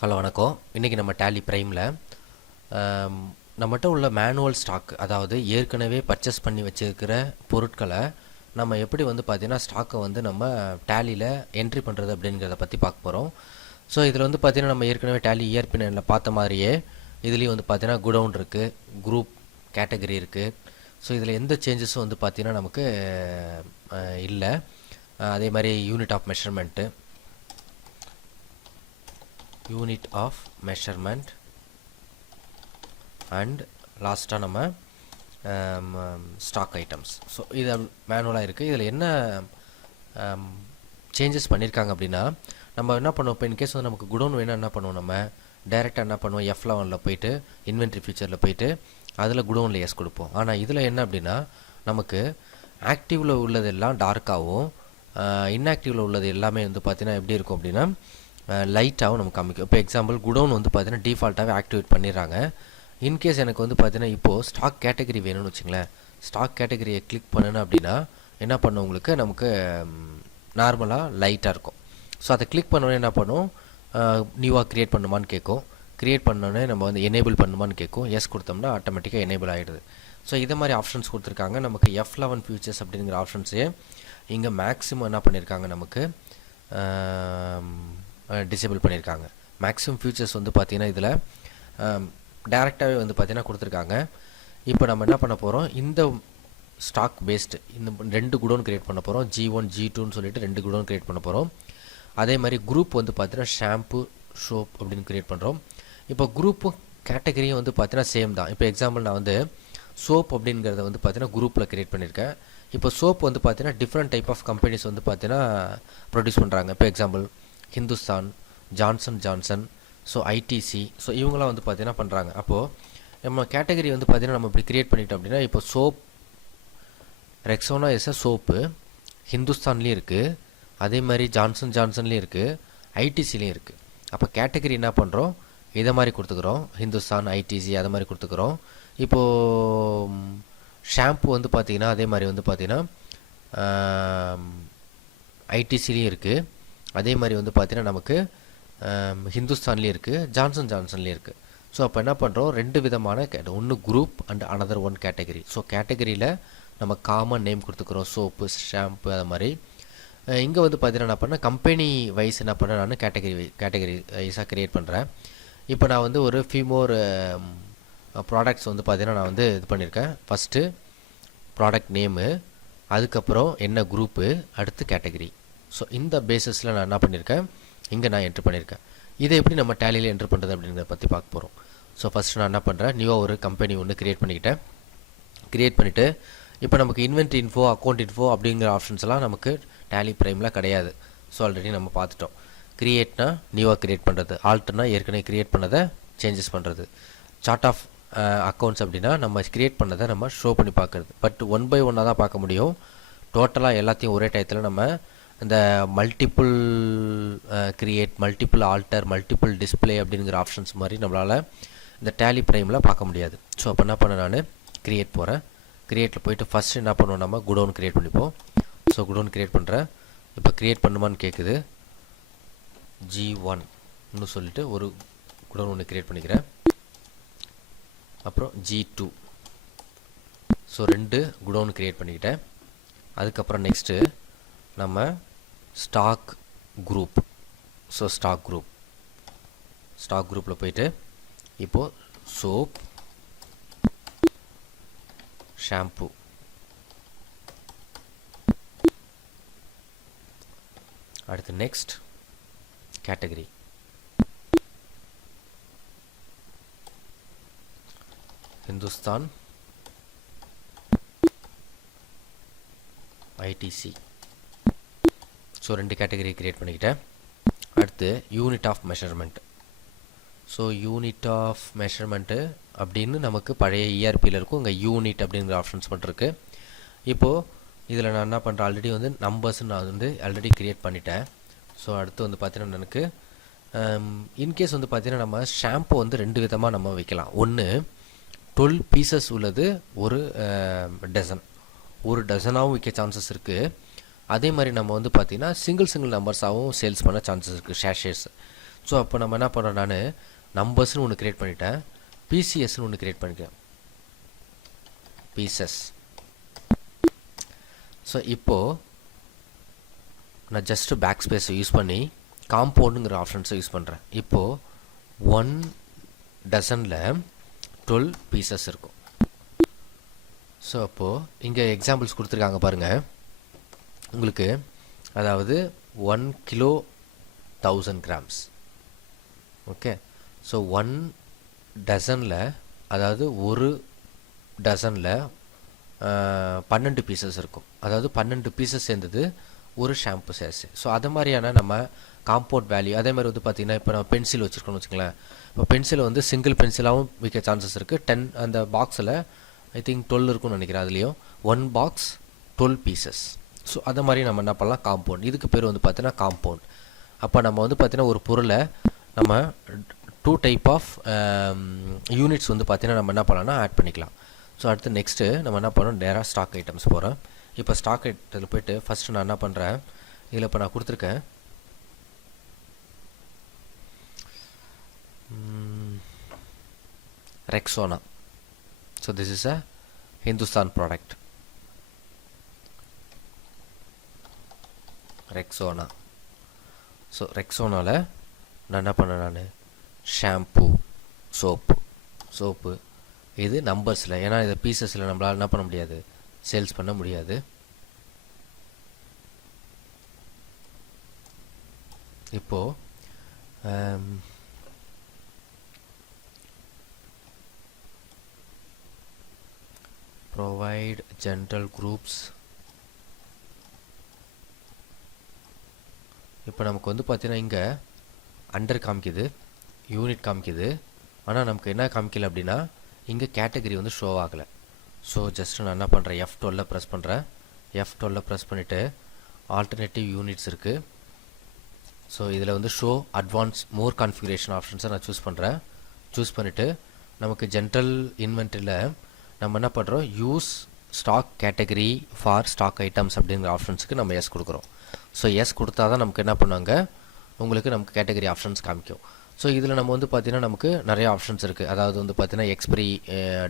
Hello வணக்கம். இன்றைக்கி நம்ம டேலி ப்ரைமில் நம்மகிட்ட உள்ள மேனுவல் ஸ்டாக், அதாவது ஏற்கனவே பர்ச்சேஸ் பண்ணி வச்சுருக்கிற பொருட்களை நம்ம எப்படி பார்த்திங்கன்னா ஸ்டாக்கை நம்ம டேலியில் என்ட்ரி பண்ணுறது அப்படிங்கிறத பற்றி பார்க்க போகிறோம். ஸோ இதில் பார்த்திங்கன்னா நம்ம ஏற்கனவே டேலி இயர்பினில் பார்த்த மாதிரியே இதுலேயும் பார்த்திங்கன்னா குடவுன் இருக்குது, குரூப் கேட்டகரி இருக்குது. ஸோ இதில் எந்த சேஞ்சஸும் பார்த்திங்கன்னா நமக்கு இல்லை. அதே மாதிரி unit of measurement, unit of measurement and லாஸ்ட்டாக நம்ம ஸ்டாக் ஐட்டம்ஸ். ஸோ இது மேனுவலாக இருக்குது. இதில் என்ன சேஞ்சஸ் பண்ணியிருக்காங்க அப்படின்னா, நம்ம என்ன பண்ணுவோம், இப்போ இன்கேஸ் நமக்கு குடோன் வேணும், என்ன பண்ணுவோம், நம்ம டைரெக்டாக என்ன பண்ணுவோம், F11 போயிட்டு இன்வென்ட்ரி ஃபியூச்சரில் போயிட்டு அதில் குடோனில் எஸ் கொடுப்போம். ஆனால் இதில் என்ன அப்படின்னா, நமக்கு ஆக்டிவில் உள்ளது எல்லாம் டார்க்காகவும் இன்ஆக்டிவில் உள்ளது எல்லாமே பார்த்தீங்கன்னா எப்படி இருக்கும் அப்படின்னா லைட்டாகவும் நமக்கு காமிக்கும். இப்போ எக்ஸாம்பிள் குடோன் பார்த்தீங்கன்னா டிஃபால்ட்டாகவே ஆக்டிவேட் பண்ணிடுறாங்க. இன்கேஸ் எனக்கு பார்த்தீங்கன்னா இப்போது ஸ்டாக் கேட்டகரி வேணும்னு வச்சுங்களேன், ஸ்டாக் கேட்டகரியை கிளிக் பண்ணணும் அப்படின்னா என்ன பண்ணும், உங்களுக்கு நமக்கு நார்மலாக லைட்டாக இருக்கும். ஸோ அதை கிளிக் பண்ணோன்னே என்ன பண்ணும், நியூவாக க்ரியேட் பண்ணுமான்னு கேட்கும். க்ரியேட் பண்ணோன்னே நம்ம எனேபிள் பண்ணுமான்னு கேட்கும். எஸ் கொடுத்தோம்னா ஆட்டோமேட்டிக்காக எனேபிள் ஆகிடுது. ஸோ இதை மாதிரி ஆப்ஷன்ஸ் கொடுத்துருக்காங்க. நமக்கு F11 ஃபியூச்சர்ஸ் அப்படிங்கிற ஆப்ஷன்ஸே இங்கே மேக்ஸிமம் என்ன பண்ணியிருக்காங்க, நமக்கு டிசேபிள் பண்ணியிருக்காங்க. மேக்ஸிமம் ஃபியூச்சர்ஸ் பார்த்திங்கன்னா இதில் டேரெக்டாகவே பார்த்திங்கன்னா கொடுத்துருக்காங்க. இப்போ நம்ம என்ன பண்ண போகிறோம், இந்த ஸ்டாக் பேஸ்டு இந்த 2 குடோன் க்ரியேட் பண்ண போகிறோம். G1 G2ன்னு சொல்லிட்டு 2 குடோன் க்ரியேட் பண்ண போகிறோம். அதே மாதிரி குரூப் பார்த்திங்கன்னா ஷாம்பு, சோப் அப்படின்னு க்ரியேட் பண்ணுறோம். இப்போ குரூப்பும் கேட்டகரியும் பார்த்திங்கன்னா சேம் தான். இப்போ எக்ஸாம்பிள் நான் சோப் அப்படிங்கிறத பார்த்திங்கன்னா குரூப்பில் க்ரியேட் பண்ணியிருக்கேன். இப்போ சோப் பார்த்திங்கன்னா டிஃப்ரெண்ட் டைப் ஆஃப் கம்பெனிஸ் பார்த்திங்கன்னா ப்ரொடியூஸ் பண்ணுறாங்க. இப்போ example Hindustan, Johnson Johnson, so ITC, so இவங்களாம் பார்த்தீங்கன்னா பண்ணுறாங்க. அப்போது நம்ம கேட்டகரி பார்த்தீங்கன்னா நம்ம இப்படி க்ரியேட் பண்ணிட்டோம் அப்படின்னா, இப்போ சோப் ரெக்ஸோனா எஸ் சோப்பு ஹிந்துஸ்தான்லேயும் இருக்குது, அதே மாதிரி ஜான்சன் ஜான்சன்லேயும் இருக்குது, ஐடிசிலையும் இருக்குது. அப்போ கேட்டகரி என்ன பண்ணுறோம், இதை மாதிரி கொடுத்துக்குறோம், ஹிந்துஸ்தான், ஐடிசி அதை மாதிரி கொடுத்துக்குறோம். இப்போது ஷாம்பு பார்த்தீங்கன்னா அதே மாதிரி பார்த்தீங்கன்னா ஐடிசிலையும் இருக்குது, அதே மாதிரி பார்த்தீங்கன்னா நமக்கு ஹிந்துஸ்தான்லேயும் இருக்குது, ஜான்சன் ஜான்சன்லேயும் இருக்குது. ஸோ அப்போ என்ன பண்ணுறோம், 2 விதமான ஒன்று group and another one category. So கேட்டகரியில் நம்ம காமன் நேம் கொடுத்துக்குறோம், சோப்பு, ஷாம்பு அது மாதிரி. இங்கே பார்த்தீங்கன்னா என்ன பண்ணேன், கம்பெனி வைஸ் என்ன பண்ணேன், நான் கேட்டகரி வைஸாக க்ரியேட் பண்ணுறேன். இப்போ நான் ஒரு ஃபியூமோர் ப்ராடக்ட்ஸ் பார்த்தீங்கன்னா நான் இது பண்ணியிருக்கேன். ஃபஸ்ட்டு ப்ராடக்ட் நேமு, அதுக்கப்புறம் என்ன குரூப்பு, அடுத்து கேட்டகரி. ஸோ இந்த பேஸஸில் நான் என்ன பண்ணியிருக்கேன், இங்கே நான் என்ட்ரு பண்ணியிருக்கேன். இதை எப்படி நம்ம டேலியில் என்ட்ரு பண்ணுறது அப்படிங்கிறத பற்றி பார்க்க போகிறோம். ஸோ ஃபஸ்ட்டு நான் என்ன பண்ணுறேன், நியூவாக ஒரு கம்பெனி ஒன்று க்ரியேட் பண்ணிக்கிட்டேன். க்ரியேட் பண்ணிவிட்டு இப்போ நமக்கு இன்வென்ட்ரி இன்ஃபோ, அக்கௌண்ட் இன்ஃபோ அப்படிங்கிற ஆப்ஷன்ஸ்லாம் நமக்கு டேலி ப்ரைமில் கிடையாது. ஸோ ஆல்ரெடி நம்ம பார்த்துட்டோம். க்ரியேட்னா நியூவாக க்ரியேட் பண்ணுறது, ஆல்டர்னா ஏற்கனவே க்ரியேட் பண்ணதை சேஞ்சஸ் பண்ணுறது, சார்ட் ஆஃப் அக்கௌண்ட்ஸ் அப்படின்னா நம்ம க்ரியேட் பண்ணதை நம்ம ஷோ பண்ணி பார்க்குறது. பட் 1 by 1 தான் பார்க்க முடியும். டோட்டலாக எல்லாத்தையும் ஒரே டயத்தில் நம்ம இந்த multiple create, multiple alter, multiple display அப்படிங்கிற ஆப்ஷன்ஸ் மாதிரி நம்மளால் இந்த டேலி ப்ரைமில் பார்க்க முடியாது. ஸோ அப்போ என்ன பண்ண, நான் க்ரியேட் போகிறேன். க்ரியேட்டில் போய்ட்டு ஃபஸ்ட்டு என்ன பண்ணுவோம், நம்ம குடோன் க்ரியேட் பண்ணிப்போம். ஸோ குடோன் க்ரியேட் பண்ணுறேன். இப்போ க்ரியேட் பண்ணுமான்னு கேட்குது. G1ன்னு சொல்லிட்டு ஒரு குடோன் ஒன்று க்ரியேட் பண்ணிக்கிறேன். அப்புறம் G2. ஸோ 2 குடோன் க்ரியேட் பண்ணிக்கிட்டேன். அதுக்கப்புறம் நெக்ஸ்ட்டு நம்ம ஸ்டாக் குரூப். ஸோ ஸ்டாக் குரூப்பில் போயிட்டு இப்போது சோப், ஷாம்பு, அடுத்து next category, Hindustan, ITC. So 2 category create பண்ணிக்கிட்டேன். அடுத்து unit of measurement. So unit of measurement அப்படின்னு நமக்கு பழைய இஆர்பியில் இருக்கும். இங்கே யூனிட் அப்படிங்கிற ஆப்ஷன்ஸ் மட்டும் இருக்குது. இப்போது இதில் நான் என்ன பண்ணுறேன், ஆல்ரெடி நம்பர்ஸ் நான் ஆல்ரெடி க்ரியேட் பண்ணிட்டேன். ஸோ அடுத்து பார்த்தீங்கன்னா எனக்கு இன்கேஸ் பார்த்தீங்கன்னா நம்ம ஷாம்பு 2 விதமாக நம்ம வைக்கலாம். ஒன்று 12 பீசஸ் உள்ளது, ஒரு டசன், ஒரு டசனாகவும் விற்க சான்சஸ் இருக்குது. அதே மாதிரி நம்ம பார்த்திங்கன்னா சிங்கிள் நம்பர்ஸாகவும் சேல்ஸ் பண்ண சான்சஸ் இருக்குது, ஷேர்ஸ். ஸோ அப்போ நம்ம என்ன பண்ணுறோம், நான் நம்பர்ஸ்னு ஒன்று க்ரியேட் பண்ணிட்டேன், பிசிஎஸ்னு ஒன்று க்ரியேட் பண்ணிக்கிறேன், பீசஸ். ஸோ இப்போது நான் ஜஸ்ட்டு பேக் ஸ்பேஸை யூஸ் பண்ணி காம்பவுண்டுங்கிற ஆப்ஷன்ஸை யூஸ் பண்ணுறேன். இப்போது 1 டசனில் 12 பீசஸ் இருக்கும். ஸோ அப்போது இங்கே எக்ஸாம்பிள்ஸ் கொடுத்துருக்காங்க பாருங்கள் உங்களுக்கு. அதாவது 1 கிலோ 1000 கிராம்ஸ். ஓகே, ஸோ 1 டசனில், அதாவது ஒரு டசனில் 12 பீசஸ் இருக்கும். அதாவது 12 பீசஸ் சேர்ந்தது ஒரு ஷாம்பு சேஷே. ஸோ அது மாதிரியான நம்ம காம்பவுண்ட் வேல்யூ. அதே மாதிரி வந்து பார்த்திங்கன்னா இப்போ நம்ம பென்சில் வச்சுருக்கோம்னு வச்சுக்கலாம். இப்போ பென்சில் வந்து சிங்கிள் பென்சிலாகவும் விற்க சான்சஸ் இருக்குது. 10 அந்த பாக்ஸில் ஐ திங்க் 12 இருக்கும்னு நினைக்கிறேன். அதுலேயும் 1 பாக்ஸ் 12 பீசஸ். ஸோ அது மாதிரி நம்ம என்ன பண்ணலாம், காம்பவுண்ட். இதுக்கு பேர் வந்து பார்த்தீங்கன்னா காம்பவுண்ட். அப்போ நம்ம வந்து பார்த்தீங்கன்னா ஒரு பொருளை நம்ம 2 டைப் ஆஃப் யூனிட்ஸ் வந்து பார்த்தீங்கன்னா நம்ம என்ன பண்ணலாம்னா ஆட் பண்ணிக்கலாம். ஸோ அடுத்து நெக்ஸ்ட்டு நம்ம என்ன பண்ணோம், நேராக ஸ்டாக் ஐட்டம்ஸ் போகிறோம். இப்போ ஸ்டாக் ஐட்டத்தில் போய்ட்டு ஃபஸ்ட்டு நான் என்ன பண்ணுறேன், இதில் இப்போ நான் கொடுத்துருக்கேன் Rexona. So this is a Hindustan product, Rexona. So ரெக்ஸோனாவில் நான் என்ன பண்ணேன், நான் ஷாம்பு, சோப்பு இது நம்பர்ஸில். ஏன்னா இதை பீசஸில் நம்மளால் என்ன பண்ண முடியாது, சேல்ஸ் பண்ண முடியாது. இப்போது provide general groups. இப்போ நமக்கு வந்து பார்த்தீங்கன்னா இங்கே அண்டர் காமிக்குது, யூனிட் காமிக்குது. ஆனால் நமக்கு என்ன காமிக்கல அப்படின்னா இங்கே கேட்டகரி வந்து ஷோ ஆகலை. ஸோ ஜஸ்ட்டு நான் என்ன பண்ணுறேன், F12 ப்ரெஸ் பண்ணுறேன். F12 ப்ரெஸ் பண்ணிவிட்டு ஆல்டர்னேட்டிவ் யூனிட்ஸ் இருக்குது. ஸோ இதில் வந்து ஷோ அட்வான்ஸ் மோர் கான்ஃபிகரேஷன் ஆப்ஷன்ஸை நான் சூஸ் பண்ணுறேன். சூஸ் பண்ணிவிட்டு நமக்கு ஜென்ரல் இன்வென்ட்ரியில் நம்ம என்ன பண்ணுறோம், use stock category for stock items அப்படிங்கிற ஆப்ஷன்ஸுக்கு நம்ம எஸ் கொடுக்குறோம். ஸோ எஸ் கொடுத்தா தான் நமக்கு என்ன பண்ணுவாங்க, உங்களுக்கு நமக்கு கேட்டகரி ஆப்ஷன்ஸ் காமிக்கும். ஸோ இதில் நம்ம வந்து பார்த்திங்கன்னா நமக்கு நிறைய ஆப்ஷன்ஸ் இருக்குது. அதாவது வந்து பார்த்திங்கன்னா எக்ஸ்பிரி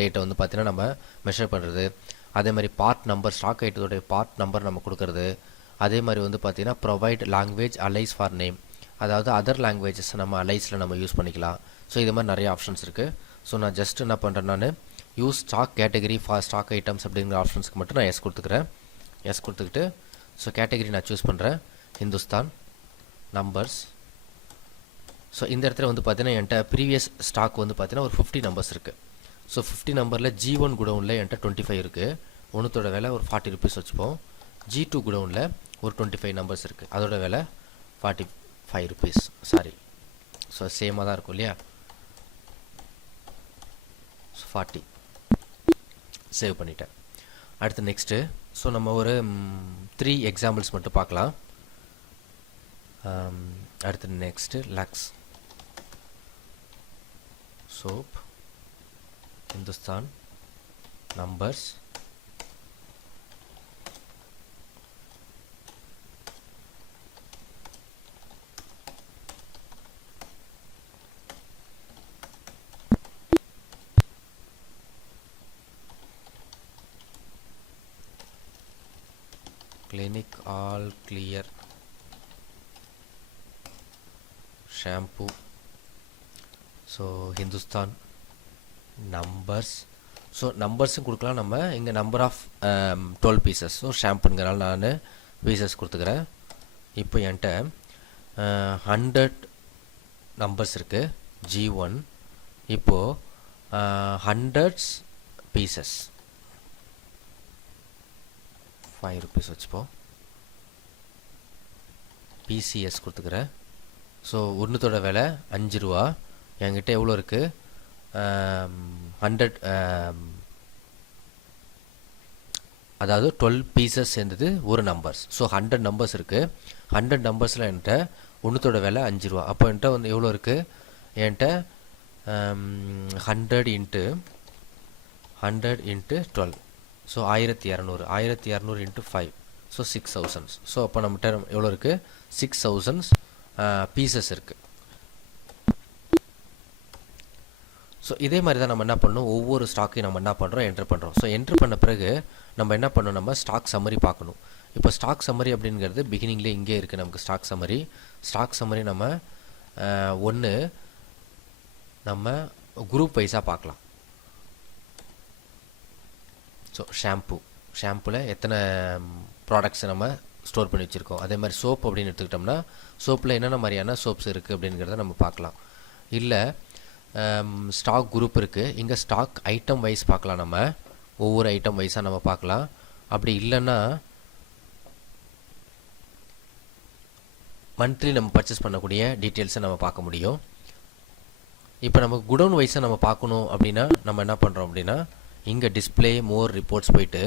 டேட்டை வந்து பார்த்திங்கன்னா நம்ம மெஷர் பண்ணுறது, அதே மாதிரி பார்ட் நம்பர், ஸ்டாக் ஐட்டத்தோடைய பார்ட் நம்பர் நம்ம கொடுக்குறது, அதே மாதிரி வந்து பார்த்திங்கன்னா provide language alias for name, அதாவது அதர் லாங்குவேஜஸ் நம்ம அலைஸில் நம்ம யூஸ் பண்ணிக்கலாம். ஸோ இது மாதிரி நிறைய ஆப்ஷன்ஸ் இருக்குது. ஸோ நான் ஜஸ்ட் என்ன பண்ணுறேன், நான் use stock category for stock items அப்படிங்கிற ஆப்ஷன்ஸ்க்கு மட்டும் நான் எஸ் கொடுத்துக்கிறேன். எஸ் கொடுத்துக்கிட்டு ஸோ கேட்டகரி நான் சூஸ் பண்ணுறேன், ஹிந்துஸ்தான் நம்பர்ஸ். ஸோ இந்த இடத்துல வந்து பார்த்தீங்கன்னா என்கிட்ட ப்ரீவியஸ் ஸ்டாக் வந்து பார்த்தீங்கன்னா ஒரு 50 நம்பர்ஸ் இருக்குது. ஸோ 50 நம்பரில் G1 குடவுனில் என்கிட்ட 25 இருக்குது. ஒன்றுத்தோட விலை ஒரு 40 ருபீஸ் வச்சுப்போம். G2 குடவுனில் ஒரு 25 நம்பர்ஸ் இருக்குது, அதோட விலை 45 ருபீஸ். சாரி, ஸோ சேமாக தான் இருக்கும் இல்லையா. 40 சேவ் பண்ணிட்டேன். அடுத்து நெக்ஸ்ட்டு ஸோ நம்ம ஒரு 3 எக்ஸாம்பிள்ஸ் மட்டும் பார்க்கலாம். அடுத்து next Lux soap, Hindustan numbers, Clinic All Clear shampoo. So Hindustan numbers. So நம்பர்ஸும் கொடுக்கலாம் நம்ம. இங்கே நம்பர் ஆஃப் 12 பீசஸ். ஸோ ஷாம்புங்கிறனால நான் பீசஸ் கொடுத்துக்கிறேன். இப்போ என்கிட்ட 100 நம்பர்ஸ் இருக்குது, G1. இப்போது 100 பீசஸ் 5 ருபீஸ் வச்சுப்போம். பிசிஎஸ் கொடுத்துக்கிறேன். ஸோ ஒன்றுத்தோட விலை 5 ரூபா. என்கிட்ட எவ்வளோ இருக்குது, 100 அதாவது 12 பீசஸ் சேர்ந்தது ஒரு நம்பர்ஸ். ஸோ 100 நம்பர்ஸ் இருக்குது. 100 நம்பர்ஸில் என்கிட்ட ஒன்றுத்தோட விலை 5 ரூபா. அப்போ என்கிட்ட வந்து எவ்வளோ இருக்குது, என்கிட்ட 100 into 12. So 1200. 1200 into 5. So 6000. So அப்போ நம்மகிட்ட எவ்வளோ இருக்குது, 6000 பீசஸ் இருக்குது. ஸோ இதே மாதிரி தான் நம்ம என்ன பண்ணணும், ஒவ்வொரு ஸ்டாக்கையும் நம்ம என்ன பண்ணுறோம், என்ட்ரு பண்ணுறோம். ஸோ என்ட்ரு பண்ண பிறகு நம்ம என்ன பண்ணணும், நம்ம ஸ்டாக் சம்மரி பார்க்கணும். இப்போ ஸ்டாக் சம்மரி அப்படிங்கிறது பிகினிங்லேயே இங்கே இருக்குது நமக்கு ஸ்டாக் சம்மரி. ஸ்டாக் சம்மரி நம்ம ஒன்று நம்ம குரூப் வைஸாக பார்க்கலாம். ஸோ ஷாம்புவில் எத்தனை ப்ராடக்ட்ஸ் நம்ம ஸ்டோர் பண்ணி வச்சுருக்கோம். அதே மாதிரி சோப் அப்படின்னு எடுத்துக்கிட்டோம்னா சோப்பில் என்னென்ன மாதிரியான சோப்ஸ் இருக்குது அப்படிங்கிறத நம்ம பார்க்கலாம். இல்லை ஸ்டாக் குரூப் இருக்குது, இங்கே ஸ்டாக் ஐட்டம் வைஸ் பார்க்கலாம். நம்ம ஒவ்வொரு ஐட்டம் வைஸாக நம்ம பார்க்கலாம். அப்படி இல்லைன்னா மந்த்லி நம்ம பர்ச்சேஸ் பண்ணக்கூடிய டீட்டெயில்ஸை நம்ம பார்க்க முடியும். இப்போ நம்ம குடவுன் வைஸாக நம்ம பார்க்கணும் அப்படின்னா நம்ம என்ன பண்ணுறோம் அப்படின்னா இங்கே டிஸ்பிளே மோர் ரிப்போர்ட்ஸ் போயிட்டு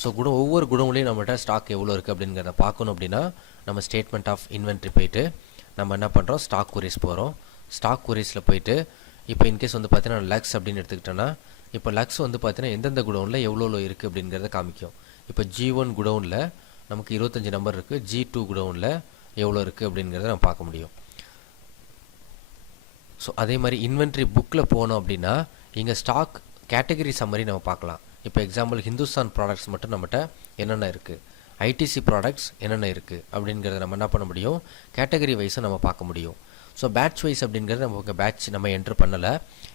ஸோ ஒவ்வொரு குடவுன்லேயும் நம்மகிட்ட ஸ்டாக் எவ்வளோ இருக்குது அப்படிங்கிறத பார்க்கணும். அப்படின்னா நம்ம ஸ்டேட்மெண்ட் ஆஃப் இன்வென்ட்ரி போயிட்டு நம்ம என்ன பண்ணுறோம், ஸ்டாக் குரீஸ் போகிறோம். ஸ்டாக் குரீஸில் போயிட்டு இப்போ இன்கேஸ் வந்து பார்த்தீங்கன்னா லக்ஸ் அப்படின்னு எடுத்துக்கிட்டோன்னா இப்போ லக்ஸ் வந்து பார்த்தீங்கன்னா எந்தெந்த குடவுனில் எவ்வளோ இருக்குது அப்படிங்கிறத காமிக்கும். இப்போ G1 குடவுனில் நமக்கு 25 நம்பர் இருக்குது, G2 குடவுனில் எவ்வளோ இருக்குது அப்படிங்கிறத நம்ம பார்க்க முடியும். ஸோ அதே மாதிரி இன்வென்ட்ரி புக்கில் போனோம் அப்படின்னா இங்கே ஸ்டாக் கேட்டகரி சம்மரி நம்ம பார்க்கலாம். இப்போ எக்ஸாம்பிள் ஹிந்துஸ்தான் ப்ராடக்ட்ஸ் மட்டும் நம்மகிட்ட என்னென்ன இருக்குது, ஐடிசி ப்ராடக்ட்ஸ் என்னென்ன இருக்குது அப்படிங்கிறத நம்ம என்ன பண்ண முடியும், கேட்டகரி வைஸை நம்ம பார்க்க முடியும். ஸோ பேட்ச் வைஸ் அப்படிங்கிறது நமக்கு பேட்ச் நம்ம என்ட்ரு பண்ணலை.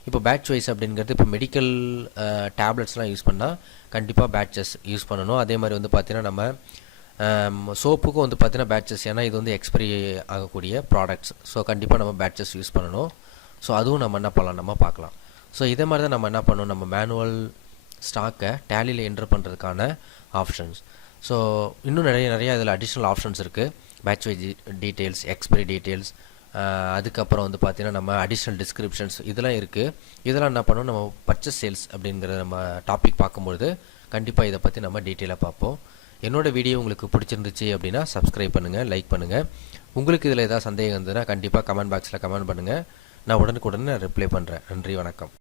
இப்போ பேட்ச் வைஸ் அப்படிங்கிறது இப்போ மெடிக்கல் டேப்லெட்ஸ்லாம் யூஸ் பண்ணால் கண்டிப்பாக பேட்சஸ் யூஸ் பண்ணணும். அதே மாதிரி வந்து பார்த்தீங்கன்னா நம்ம சோப்புக்கும் வந்து பார்த்தீங்கன்னா பேட்சஸ், ஏன்னா இது வந்து எக்ஸ்பைரி ஆகக்கூடிய ப்ராடக்ட்ஸ். ஸோ கண்டிப்பாக நம்ம பேட்சஸ் யூஸ் பண்ணணும். ஸோ அதுவும் நம்ம என்ன பண்ணலாம், நம்ம பார்க்கலாம். ஸோ இதே மாதிரி தான் நம்ம என்ன பண்ணணும், நம்ம மேனுவல் ஸ்டாக்கை டேலியில் என்ட்ரு பண்ணுறதுக்கான ஆப்ஷன்ஸ். ஸோ இன்னும் நிறைய இதில் அடிஷ்னல் ஆப்ஷன்ஸ் இருக்குது. Batch wise details, expiry details, அதுக்கப்புறம் வந்து பார்த்தீங்கன்னா நம்ம அடிஷ்னல் டிஸ்கிரிப்ஷன்ஸ் இதெல்லாம் இருக்குது. இதெல்லாம் என்ன பண்ணணும், நம்ம பர்ச்சேஸ் சேல்ஸ் அப்படிங்கிற நம்ம டாபிக் பார்க்கும்பொழுது கண்டிப்பாக இதை பற்றி நம்ம டீட்டெயிலாக பார்ப்போம். என்னோடய வீடியோ உங்களுக்கு பிடிச்சிருந்துச்சு அப்படின்னா சப்ஸ்கிரைப் பண்ணுங்கள், லைக் பண்ணுங்கள். உங்களுக்கு இதில் ஏதாவது சந்தேகம் இருந்ததுன்னா கண்டிப்பாக கமெண்ட் பாக்ஸில் கமெண்ட் பண்ணுங்கள். நான் உடனுக்குடனே ரிப்ளை பண்ணுறேன். நன்றி, வணக்கம்.